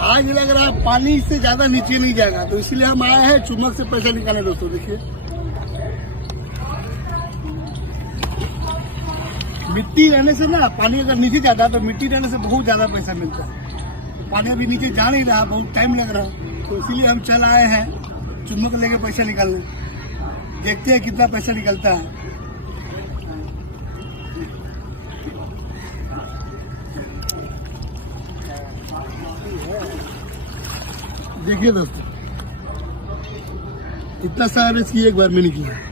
आज लग रहा है पानी से ज्यादा नीचे नहीं जाएगा, तो इसलिए हम आए हैं चुम्बक से पैसा निकालने। दोस्तों देखिए, मिट्टी रहने से ना, पानी अगर नीचे जाता है तो मिट्टी रहने से बहुत ज्यादा पैसा मिलता है। तो पानी अभी नीचे जा नहीं रहा, बहुत टाइम लग रहा है, तो इसीलिए हम चल आए हैं चुम्बक लेके पैसा निकालने। देखते हैं कितना पैसा निकलता है। देखिए दोस्तों, इतना सारा रेस की एक बार में निकला है।